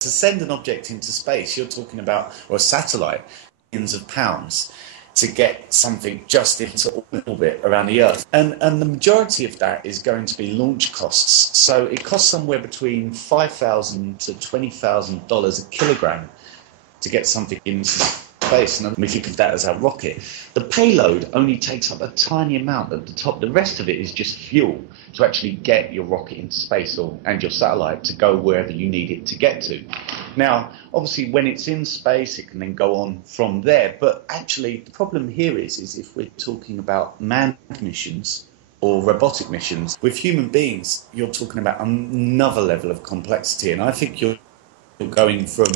To send an object into space, you're talking about, or a satellite, millions of pounds to get something just into orbit around the Earth. And the majority of that is going to be launch costs. So it costs somewhere between $5,000 to $20,000 a kilogram to get something into space. And we think of that as our rocket. The payload only takes up a tiny amount at the top. The rest of it is just fuel to actually get your rocket into space and your satellite to go wherever you need it to get to. Now, obviously, when it's in space, it can then go on from there. But actually, the problem here is if we're talking about manned missions or robotic missions, with human beings, you're talking about another level of complexity. And I think you're going from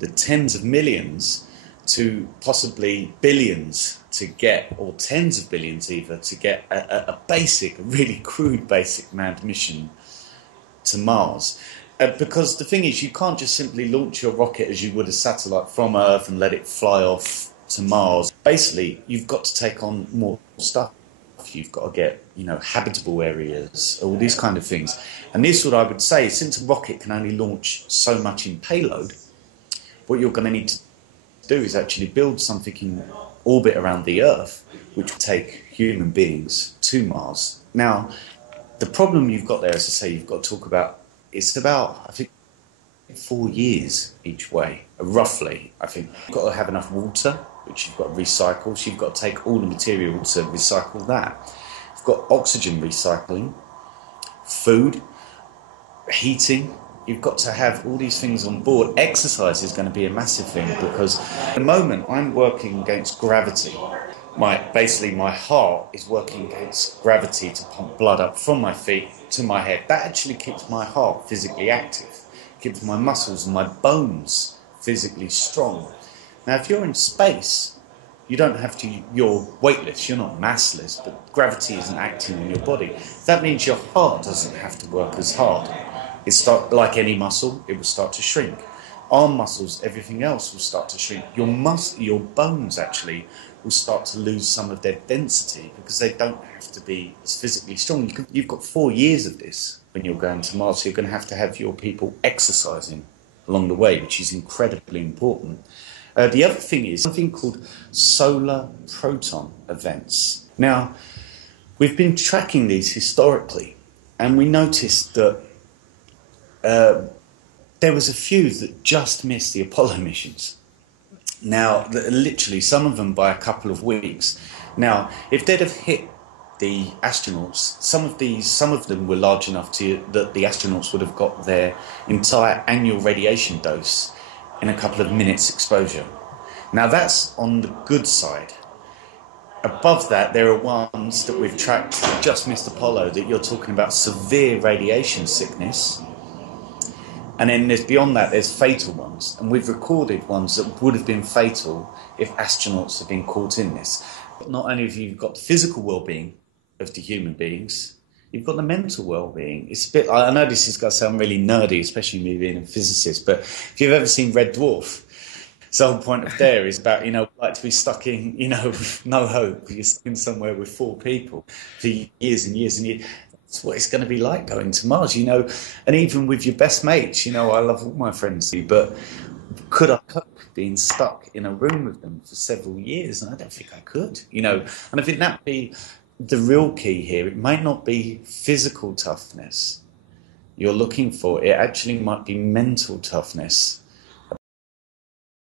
the tens of millions to possibly billions to get, or tens of billions even, to get a basic, a really crude basic manned mission to Mars. Because the thing is, you can't just simply launch your rocket as you would a satellite from Earth and let it fly off to Mars. Basically, you've got to take on more stuff. You've got to get, habitable areas, all these kind of things. And this is what I would say, since a rocket can only launch so much in payload, what you're going to need to do is actually build something in orbit around the Earth, which will take human beings to Mars. Now, the problem you've got there, as I say, you've got to talk about, it's about, I think, 4 years each way, roughly, I think. You've got to have enough water, which you've got to recycle, so you've got to take all the material to recycle that. You've got oxygen recycling, food, heating. You've got to have all these things on board. Exercise is going to be a massive thing because at the moment I'm working against gravity. Basically my heart is working against gravity to pump blood up from my feet to my head. That actually keeps my heart physically active, keeps my muscles and my bones physically strong. Now if you're in space, you don't have to, you're weightless, you're not massless, but gravity isn't acting on your body. That means your heart doesn't have to work as hard. Like any muscle, it will start to shrink. Arm muscles, everything else will start to shrink. Your bones actually will start to lose some of their density because they don't have to be as physically strong. You've got 4 years of this when you're going to Mars, so you're going to have your people exercising along the way, which is incredibly important. The other thing is something called solar proton events. Now, we've been tracking these historically, and we noticed that there was a few that just missed the Apollo missions. Now, literally, some of them by a couple of weeks. Now, if they'd have hit the astronauts, some of them were large enough that the astronauts would have got their entire annual radiation dose in a couple of minutes exposure. Now, that's on the good side. Above that, there are ones that we've tracked that just missed Apollo, that you're talking about severe radiation sickness. And then beyond that, there's fatal ones. And we've recorded ones that would have been fatal if astronauts had been caught in this. Not only have you got the physical well-being of the human beings, you've got the mental well-being. It's a bit, I know this is going to sound really nerdy, especially me being a physicist, but if you've ever seen Red Dwarf, the whole point of there is about, like to be stuck in, with no hope. You're stuck in somewhere with 4 people for years and years and years. That's what it's going to be like going to Mars, and even with your best mates, I love all my friends, but could I cope being stuck in a room with them for several years? And I don't think I could, and I think that'd be the real key here. It might not be physical toughness you're looking for, it actually might be mental toughness.